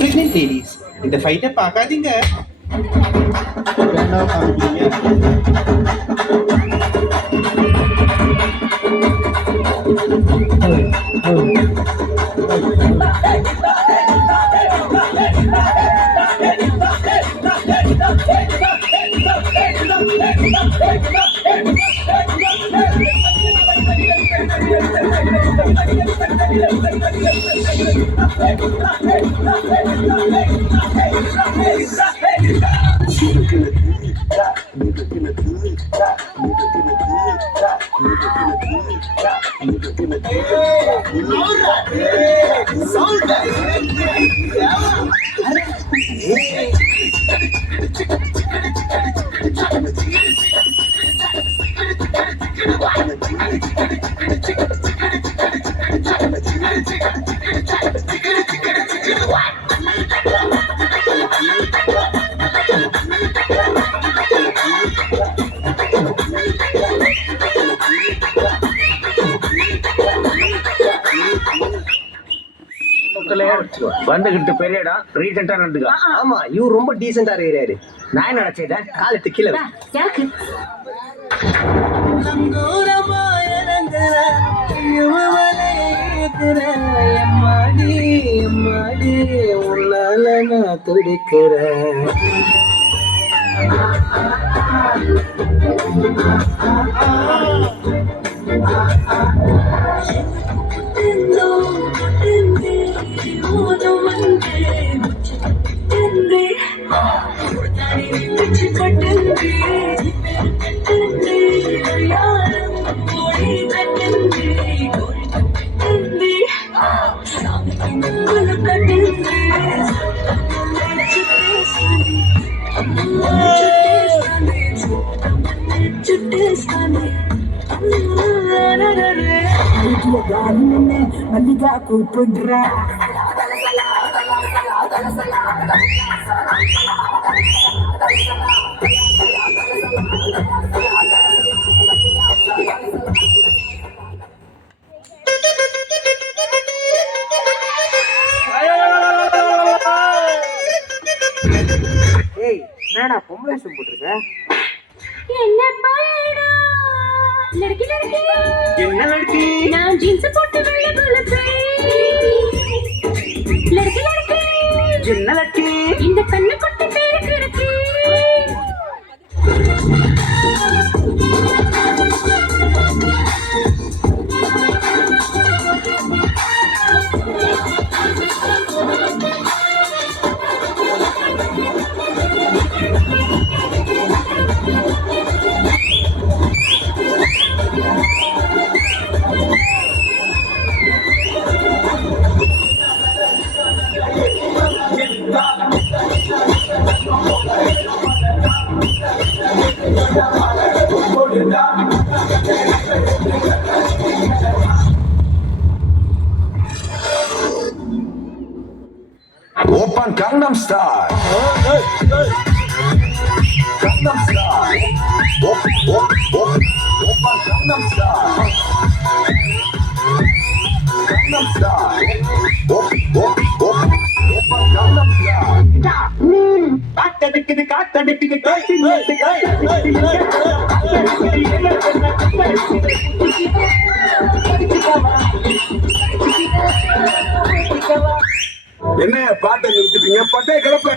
Pregnant ladies இந்த ஃபைட்டை பார்க்காதீங்க. ஏன்டா காமிக்கிறீங்க? வந்துகிட்டு பெரியடா ரீசெண்டா நடந்துக்கா. ஆமா இவர் ரொம்ப டீசெண்டா இருக்கிறாரு. நான் என்ன நினைச்சேன் காலத்து கீழே உன்னால நான் துடிக்கிறேன். மல்லிகா கூப்பிடுற என்னடா பொம்பளை வேஷம் போட்டிருக்க? என்ன லட்சி? நான் ஜீன்ஸ் போட்டு வெள்ள குலப்பே. லड़की लड़की என்ன லட்சி? இந்த கண்ணு கொட்டி பேருக்கு இருக்கு. Open Gangnam Style. Gangnam Style. Open Gangnam Style. Gangnam Style. Open Gangnam Style. காத்தடிக்குது காத்தடிக்குது என்ன பாட்டை நிறுத்திட்டீங்க? பட்டே கிளப்ப.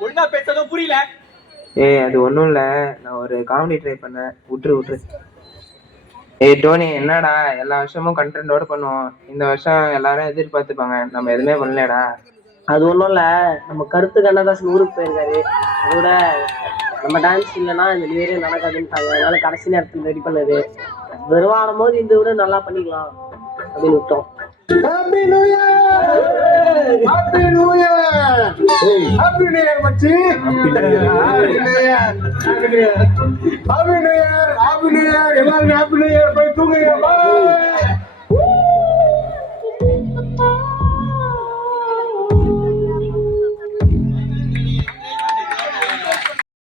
ஒழுங்கா பேசணும் புரியல. அது ஒன்றும் இல்லை, நான் ஒரு காமெடி ட்ரை பண்ணேன். விட்டுரு. டோனி, என்னடா எல்லா வருஷமும் கண்டென்ட்டோட பண்ணுவோம், இந்த வருஷம் எல்லாரும் எதிர்பார்த்துப்பாங்க, நம்ம எதுவுமே பண்ணலடா. அது ஒன்றும் இல்லை, நம்ம கருத்து கண்ணதாசன் ஊருக்கு போயிருக்காரு. அதோட நம்ம டான்ஸ் இல்லைன்னா இந்த நியூரே நடக்காதுன்னுட்டாங்க. அதனால கடைசி நேரத்தில் ரெடி பண்ணது. வருவானும் போது இந்த விட நல்லா பண்ணிக்கலாம் அப்படின்னு விட்டோம். Happy new year happy new year மச்சி happy new year happy new year happy new year எல்லாரும் ஹாப்பி நியூ இயர் போய் தூங்குங்க